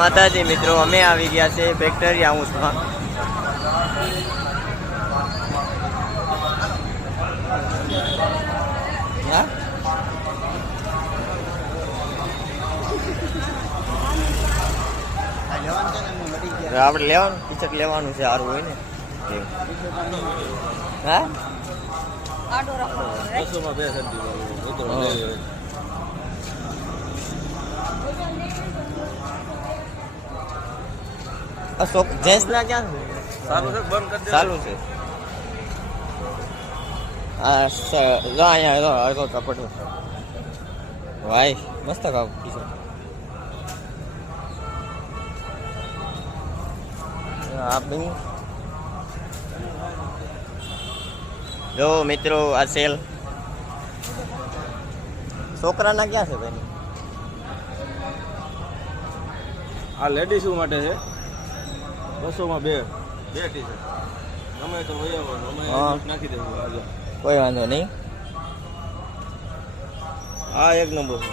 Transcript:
માતાજી મિત્રો, અમે આવી ગયા છે ફેક્ટરી હાઉસમાં. આપણે લેવાનું ટીચર લેવાનું છે, સારું હોય ને. હા અશોક જેન્સ ના ક્યાં ચાલુ છે, બંધ કરી દે. ચાલુ છે. હા અહીંયા કપડ ભાઈ મસ્ત કાપ આપણી જો મિત્રો આ સેલ છોકરાના ક્યાં છે ભાઈ? આ લેડીઝ માટે છે. 200 માં બે ટી-શર્ટ ગમે તો વહી આવવાનું, અમે નાખી દેવું આજે. કોઈ વાંધો નહીં. આ એક નંબર છે.